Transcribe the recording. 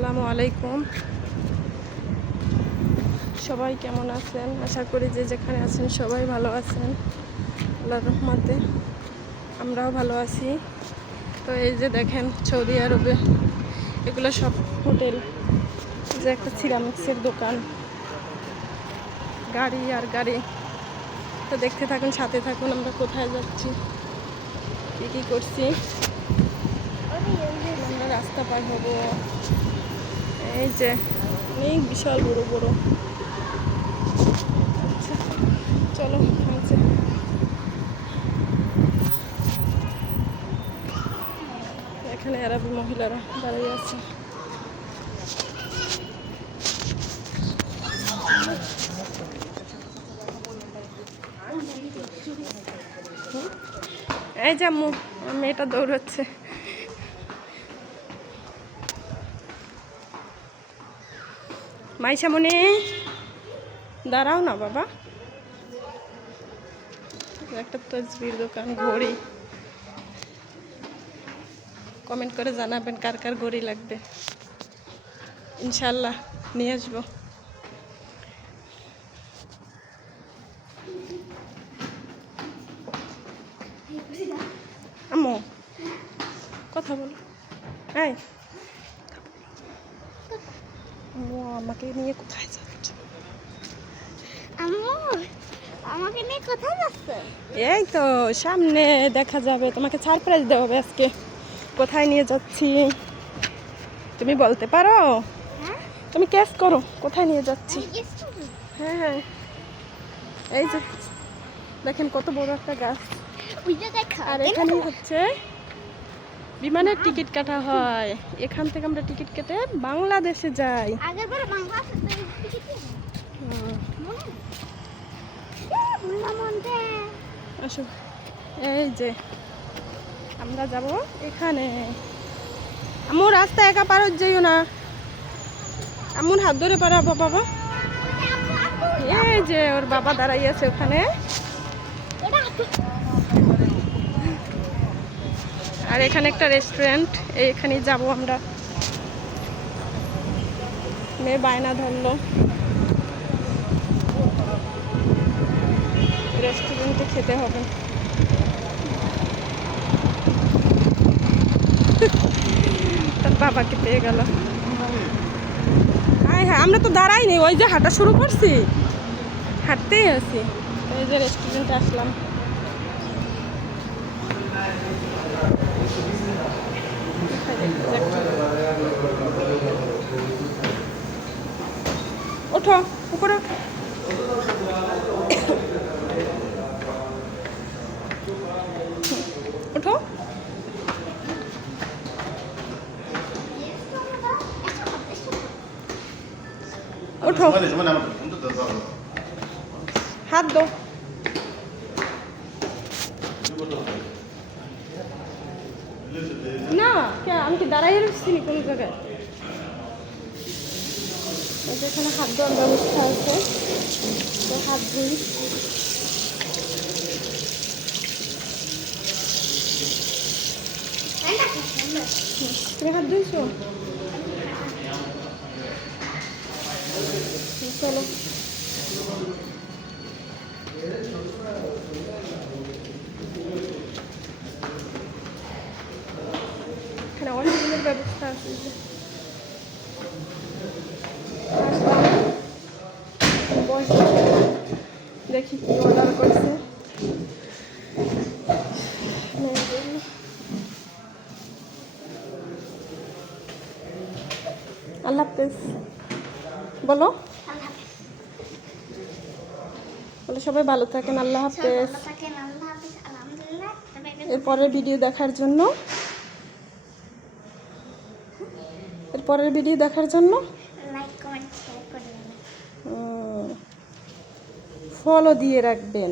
আসসালামু আলাইকুম। সবাই কেমন আছেন? আশা করি যে যেখানে আছেন সবাই ভালো আছেন, আল্লাহর রহমতে আমরাও ভালো আছি। তো এই যে দেখেন সৌদি আরবে এগুলো সব হোটেল, যে একটা সিরামিক্সের দোকান, গাড়ি আর গাড়ি। তো দেখতে থাকুন, সাথে থাকুন, আমরা কোথায় যাচ্ছি, কী কী করছি। আমরা রাস্তা পার হব। এই যে অনেক বিশাল বড় বড়। আচ্ছা চলো, আছে এখানে আরবি মহিলারা দাঁড়িয়ে আছে। এই যে আম্মু, মেয়েটা দৌড়াচ্ছে। মাইশামণি দাঁড়াও না বাবা। একটা তসবির দোকান, ঘড়ি। কমেন্ট করে জানাবেন কার কার ঘড়ি লাগবে, ইনশাল্লাহ নিয়ে আসবো। আম্মু কথা বল। এই আম্মু, আমাকে নিয়ে কোথায় যাচ্ছ? আম্মু আমাকে নিয়ে কোথায় যাচ্ছে? এই তো সামনে দেখা যাবে, তোমাকে সারপ্রাইজ দেওয়া হবে আজকে। কোথায় নিয়ে যাচ্ছি তুমি বলতে পারো? হ্যাঁ, তুমি ক্যাশ করো, কোথায় নিয়ে যাচ্ছি। আমি গেস করব। হ্যাঁ হ্যাঁ, এই যে দেখেন কত বড় একটা গাছ। ওইটা দেখা। আর এখানে হচ্ছে বিমানের টিকিট কাটা হয়। এখান থেকে আমরা টিকিট কেটে বাংলাদেশে যাই। আগেরবার বাংলাদেশে টিকিট মনে ভুললাম মনতে। আসো, এই যে আমরা যাব এখানে। আম্মু রাস্তা একা পার হয়ে যাইও না, আম্মুর হাত ধরে পারাবো বাবা। এই যে ওর বাবা দাঁড়াই আছে ওখানে। আর এখানে একটা রেস্টুরেন্ট, এইখানে যাব আমরা। মেয়ে বায়না ধরলো রেস্টুরেন্টে খেতে হবে। তার বাবাকে পেয়ে গেল। হ্যাঁ হ্যাঁ, আমরা তো দাঁড়াইনি, ওই যে হাঁটা শুরু করছি, হাঁটতেই আছি। এই যে রেস্টুরেন্টে আসলাম। ওঠো উপরে, ওঠো। ওঠো, হাত দো। না কে, আমি কি দাঁড়াই রয়েছি কোনো জায়গায়? এখানে হাত ধোয়ার ব্যবস্থা আছে, তো হাত ধুই। তুমি হাত ধুইছো? চলো, এখানে অনেকগুলোর ব্যবস্থা আছে। দেখি কি অর্ডার করছে। আল্লাহ হাফেজ বলো, বলে সবাই ভালো থাকেন, আল্লাহ হাফেজ। এরপরের ভিডিও দেখার জন্য, এরপরের ভিডিও দেখার জন্য লাইক কমেন্ট শেয়ার করে দেবেন, ফলো দিয়ে রাখবেন।